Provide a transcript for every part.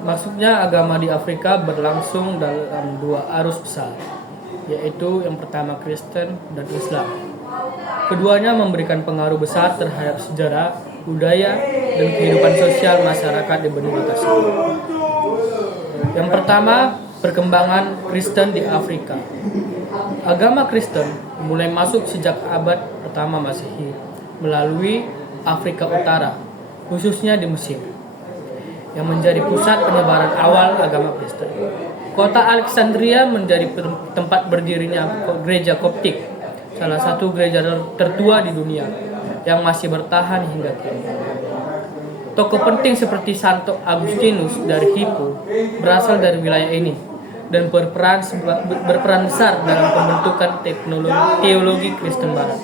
Maksudnya agama di Afrika berlangsung dalam dua arus besar, yaitu yang pertama Kristen dan Islam. Keduanya memberikan pengaruh besar terhadap sejarah, budaya, dan kehidupan sosial masyarakat di benua tersebut. Yang pertama, perkembangan Kristen di Afrika. Agama Kristen mulai masuk sejak abad pertama Masehi melalui Afrika Utara, khususnya di Mesir, yang menjadi pusat penyebaran awal agama Kristen. Kota Alexandria menjadi tempat berdirinya gereja Koptik, salah satu gereja tertua di dunia yang masih bertahan hingga kini. Tokoh penting seperti Santo Agustinus dari Hippo berasal dari wilayah ini dan berperan besar dalam pembentukan teologi Kristen Barat.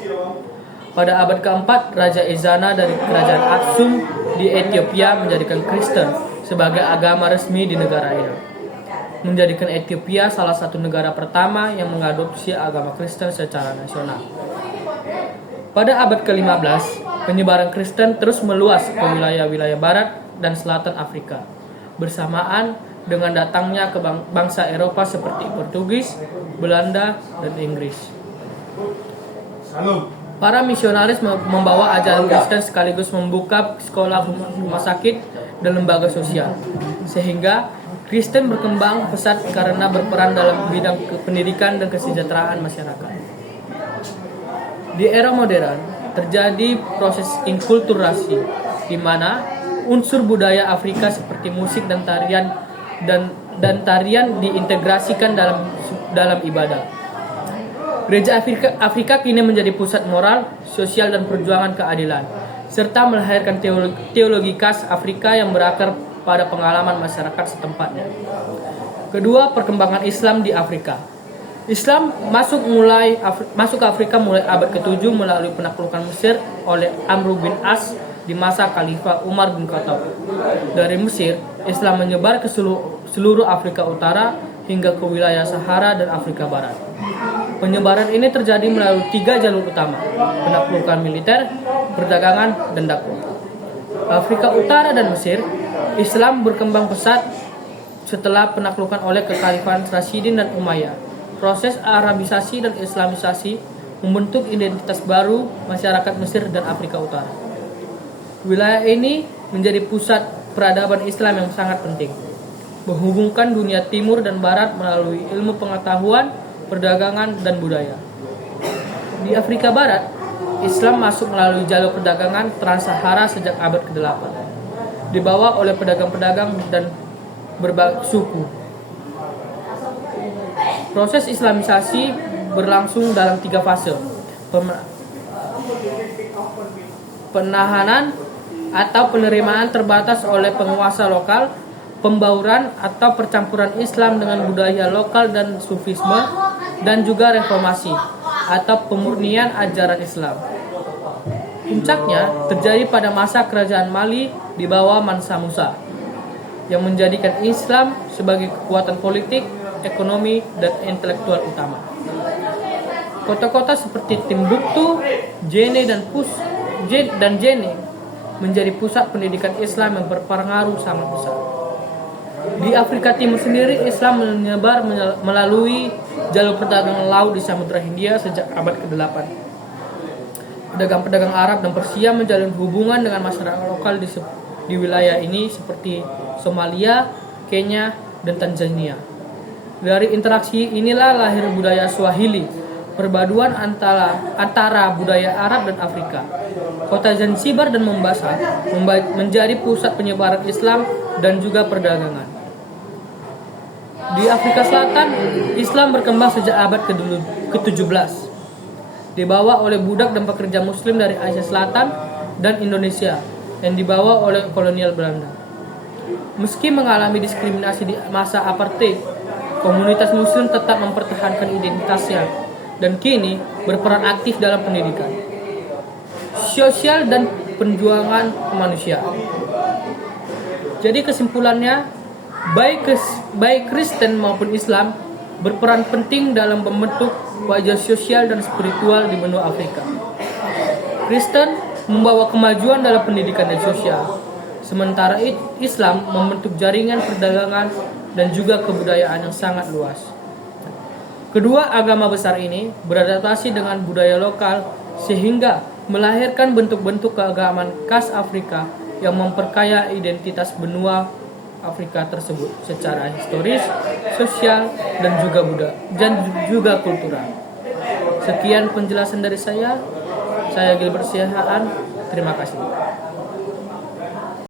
Pada abad keempat, Raja Ezana dari Kerajaan Aksum di Ethiopia menjadikan Kristen sebagai agama resmi di negara ini, menjadikan Ethiopia salah satu negara pertama yang mengadopsi agama Kristen secara nasional. Pada abad ke-15, penyebaran Kristen terus meluas ke wilayah-wilayah barat dan selatan Afrika, bersamaan dengan datangnya ke bangsa Eropa seperti Portugis, Belanda, dan Inggris. Para misionaris membawa ajaran Kristen sekaligus membuka sekolah, rumah sakit, dan lembaga sosial, sehingga Kristen berkembang pesat karena berperan dalam bidang pendidikan dan kesejahteraan masyarakat. Di era modern, terjadi proses inkulturasi, di mana unsur budaya Afrika seperti musik dan tarian diintegrasikan dalam ibadah. Gereja Afrika kini menjadi pusat moral, sosial, dan perjuangan keadilan, serta melahirkan teologi khas Afrika yang berakar pada pengalaman masyarakat setempatnya. Kedua, perkembangan Islam di Afrika. Islam masuk ke Afrika mulai abad ke-7 melalui penaklukan Mesir oleh Amr bin As di masa Khalifah Umar bin Khattab. Dari Mesir, Islam menyebar ke seluruh Afrika Utara hingga ke wilayah Sahara dan Afrika Barat. Penyebaran ini terjadi melalui 3 jalur utama: penaklukan militer, perdagangan, dan dakwah. Afrika Utara dan Mesir, Islam berkembang pesat setelah penaklukan oleh kekhalifahan Rashidin dan Umayyah. Proses Arabisasi dan Islamisasi membentuk identitas baru masyarakat Mesir dan Afrika Utara. Wilayah ini menjadi pusat peradaban Islam yang sangat penting, menghubungkan dunia timur dan barat melalui ilmu pengetahuan, perdagangan, dan budaya. Di Afrika Barat, Islam masuk melalui jalur perdagangan Trans-Sahara sejak abad ke-8, dibawa oleh pedagang-pedagang dan berbagai suku. Proses Islamisasi berlangsung dalam 3 fase: penahanan atau penerimaan terbatas oleh penguasa lokal, pembauran atau percampuran Islam dengan budaya lokal dan Sufisme, dan juga reformasi atau pemurnian ajaran Islam. Puncaknya terjadi pada masa kerajaan Mali di bawah Mansa Musa, yang menjadikan Islam sebagai kekuatan politik, ekonomi, dan intelektual utama. Kota-kota seperti Timbuktu, Jene, dan Jene menjadi pusat pendidikan Islam yang berpengaruh sangat besar. Di Afrika Timur sendiri, Islam menyebar melalui jalur perdagangan laut di Samudra Hindia sejak abad ke-8. Pedagang-pedagang Arab dan Persia menjalin hubungan dengan masyarakat lokal di wilayah ini seperti Somalia, Kenya, dan Tanzania. Dari interaksi inilah lahir budaya Swahili, perpaduan antara budaya Arab dan Afrika. Kota Zanzibar dan Mombasa menjadi pusat penyebaran Islam dan juga perdagangan. Di Afrika Selatan, Islam berkembang sejak abad ke-17, dibawa oleh budak dan pekerja Muslim dari Asia Selatan dan Indonesia yang dibawa oleh kolonial Belanda. Meski mengalami diskriminasi di masa apartheid, komunitas Muslim tetap mempertahankan identitasnya dan kini berperan aktif dalam pendidikan, sosial, dan perjuangan kemanusiaan. Jadi kesimpulannya, baik Kristen maupun Islam berperan penting dalam membentuk wajah sosial dan spiritual di benua Afrika. Kristen membawa kemajuan dalam pendidikan dan sosial, Sementara Islam membentuk jaringan perdagangan dan juga kebudayaan yang sangat luas. Kedua agama besar ini beradaptasi dengan budaya lokal sehingga melahirkan bentuk-bentuk keagamaan khas Afrika yang memperkaya identitas benua Afrika tersebut secara historis, sosial, dan juga kultural. Sekian penjelasan dari saya Gilbert Siahaan. Terima kasih.